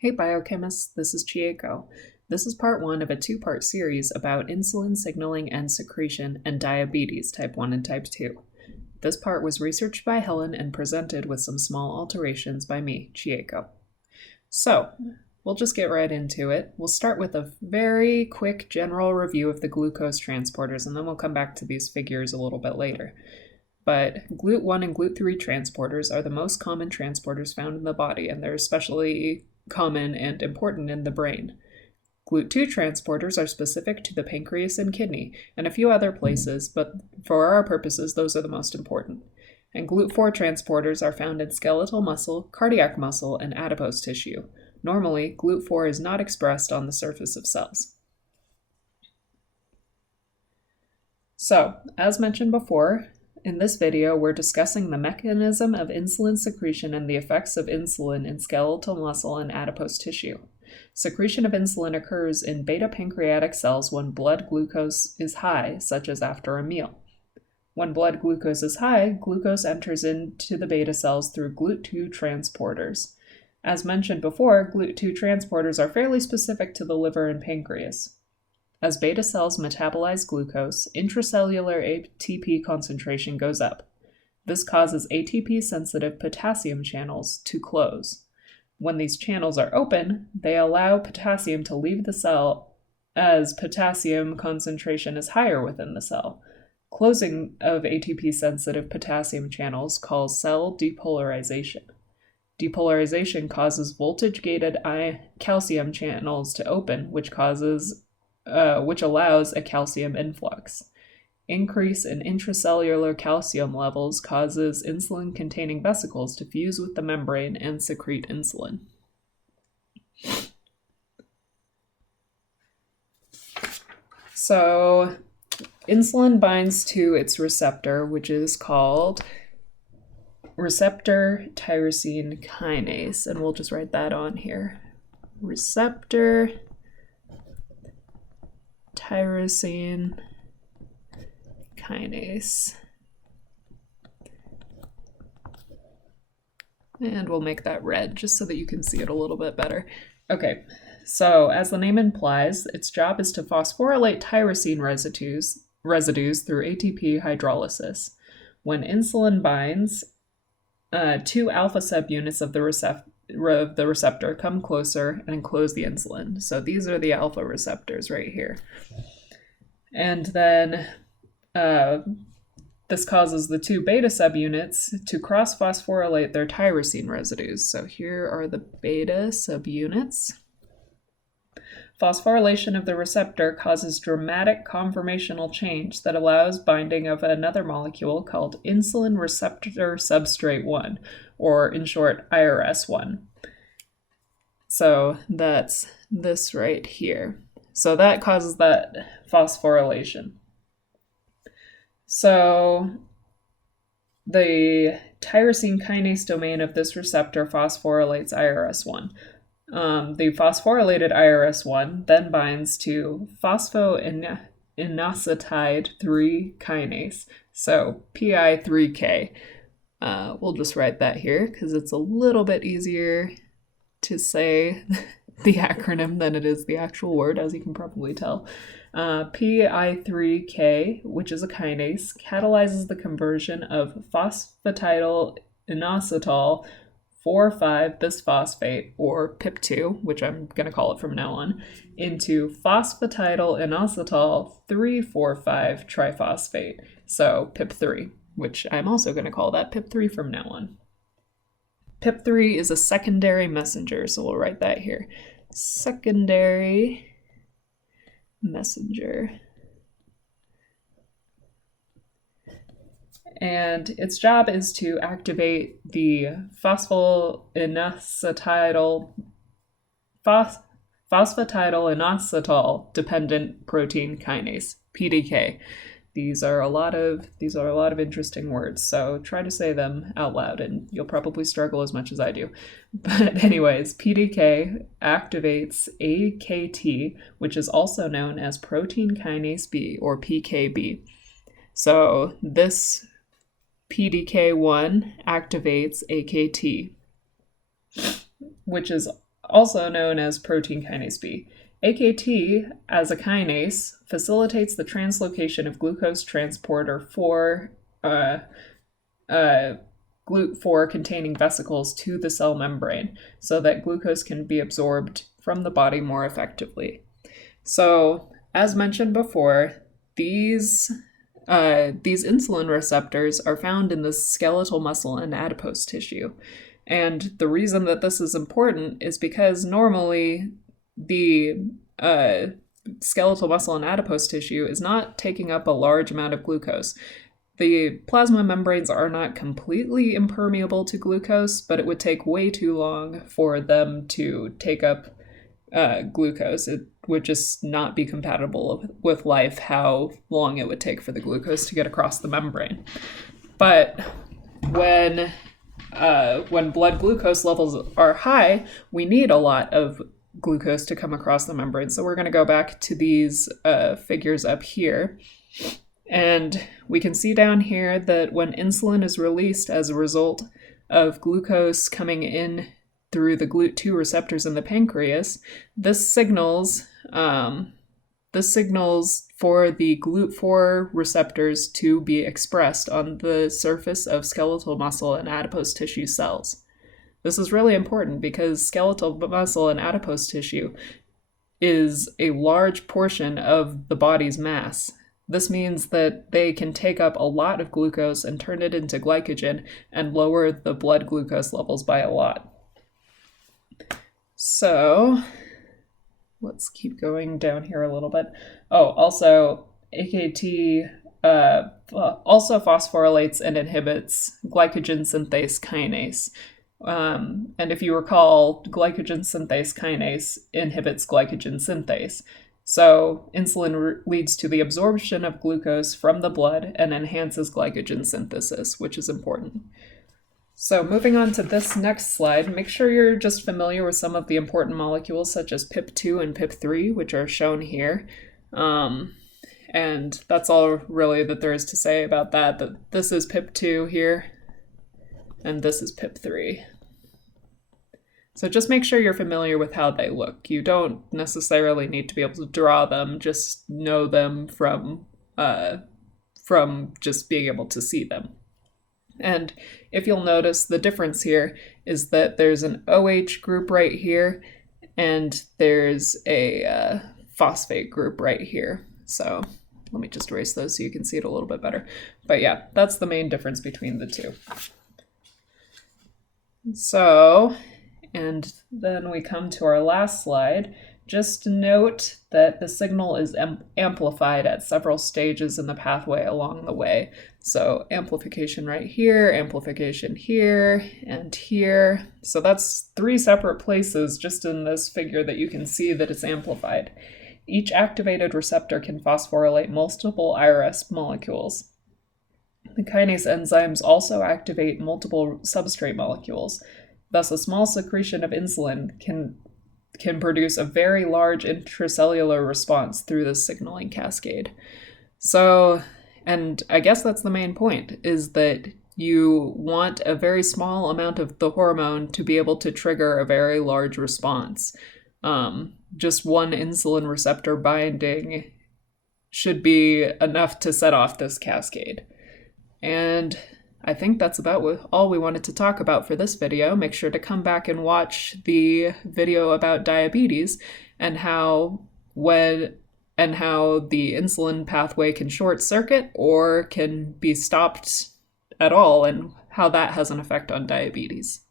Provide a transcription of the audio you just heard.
Hey biochemists, this is Chieko. This is part 1 of a 2-part series about insulin signaling and secretion and diabetes type 1 and type 2. This part was researched by Hellan and presented with some small alterations by me, Chieko. So, we'll just get right into it. We'll start with a very quick general review of the glucose transporters, and then we'll come back to these figures a little bit later. But GLUT1 and GLUT3 transporters are the most common transporters found in the body, and they're especially common and important in the brain. GLUT2 transporters are specific to the pancreas and kidney, and a few other places, but for our purposes, those are the most important. And GLUT4 transporters are found in skeletal muscle, cardiac muscle, and adipose tissue. Normally, GLUT4 is not expressed on the surface of cells. So, as mentioned before, in this video, we're discussing the mechanism of insulin secretion and the effects of insulin in skeletal muscle and adipose tissue. Secretion of insulin occurs in beta pancreatic cells when blood glucose is high, such as after a meal. When blood glucose is high, glucose enters into the beta cells through GLUT2 transporters. As mentioned before, GLUT2 transporters are fairly specific to the liver and pancreas. As beta cells metabolize glucose, intracellular ATP concentration goes up. This causes ATP-sensitive potassium channels to close. When these channels are open, they allow potassium to leave the cell as potassium concentration is higher within the cell. Closing of ATP-sensitive potassium channels calls cell depolarization. Depolarization causes voltage-gated calcium channels to open, which allows a calcium influx. Increase in intracellular calcium levels causes insulin-containing vesicles to fuse with the membrane and secrete insulin. So, insulin binds to its receptor, which is called Receptor Tyrosine Kinase, and we'll just write that on here. Receptor Tyrosine Kinase. And we'll make that red just so that you can see it a little bit better. Okay, so as the name implies, its job is to phosphorylate tyrosine residues through ATP hydrolysis. When insulin binds, 2 alpha subunits of the receptor come closer and enclose the insulin. So these are the alpha receptors right here. And then this causes the 2 beta subunits to cross-phosphorylate their tyrosine residues. So here are the beta subunits. Phosphorylation of the receptor causes dramatic conformational change that allows binding of another molecule called insulin receptor substrate 1, or in short, IRS1. So that's this right here. So that causes that phosphorylation. So the tyrosine kinase domain of this receptor phosphorylates IRS1. The phosphorylated IRS1 then binds to phosphoinositide 3 kinase, so PI3K. We'll just write that here because it's a little bit easier to say the acronym than it is the actual word, as you can probably tell. PI3K, which is a kinase, catalyzes the conversion of phosphatidylinositol 4,5-bisphosphate, or PIP2, which I'm going to call it from now on, into phosphatidylinositol 3,4,5-triphosphate, so PIP3, which I'm also going to call that PIP3 from now on. PIP3 is a secondary messenger, so we'll write that here. Secondary messenger. And its job is to activate the phosphatidylinositol dependent protein kinase, PDK. These are a lot of interesting words, so try to say them out loud, and you'll probably struggle as much as I do. But anyways, PDK activates AKT, which is also known as protein kinase B, or PKB. So this PDK1 activates AKT, which is also known as protein kinase B. AKT, as a kinase, facilitates the translocation of glucose transporter 4 GLUT4 containing vesicles to the cell membrane so that glucose can be absorbed from the body more effectively. So, as mentioned before, these insulin receptors are found in the skeletal muscle and adipose tissue. And the reason that this is important is because normally the skeletal muscle and adipose tissue is not taking up a large amount of glucose. The plasma membranes are not completely impermeable to glucose, but it would take way too long for them to take up glucose. It would just not be compatible with life how long it would take for the glucose to get across the membrane. But when blood glucose levels are high, we need a lot of glucose to come across the membrane. So we're going to go back to these figures up here. And we can see down here that when insulin is released as a result of glucose coming in through the GLUT2 receptors in the pancreas, this signals for the GLUT4 receptors to be expressed on the surface of skeletal muscle and adipose tissue cells. This is really important because skeletal muscle and adipose tissue is a large portion of the body's mass. This means that they can take up a lot of glucose and turn it into glycogen and lower the blood glucose levels by a lot. So let's keep going down here a little bit. Oh, also AKT also phosphorylates and inhibits glycogen synthase kinase. And if you recall, glycogen synthase kinase inhibits glycogen synthase. So insulin leads to the absorption of glucose from the blood and enhances glycogen synthesis, which is important. So moving on to this next slide, make sure you're just familiar with some of the important molecules such as PIP2 and PIP3, which are shown here. And that's all really that there is to say about that. But this is PIP2 here, and this is PIP3. So just make sure you're familiar with how they look. You don't necessarily need to be able to draw them, just know them from just being able to see them. And if you'll notice, the difference here is that there's an OH group right here, and there's a phosphate group right here. So let me just erase those so you can see it a little bit better. But yeah, that's the main difference between the two. So, and then we come to our last slide. Just note that the signal is amplified at several stages in the pathway along the way. So amplification right here, amplification here, and here. So that's 3 separate places just in this figure that you can see that it's amplified. Each activated receptor can phosphorylate multiple IRS molecules. The kinase enzymes also activate multiple substrate molecules. Thus, a small secretion of insulin can produce a very large intracellular response through this signaling cascade. So, and I guess that's the main point, is that you want a very small amount of the hormone to be able to trigger a very large response. Just one insulin receptor binding should be enough to set off this cascade. And I think that's about all we wanted to talk about for this video. Make sure to come back and watch the video about diabetes and how the insulin pathway can short circuit or can be stopped at all, and how that has an effect on diabetes.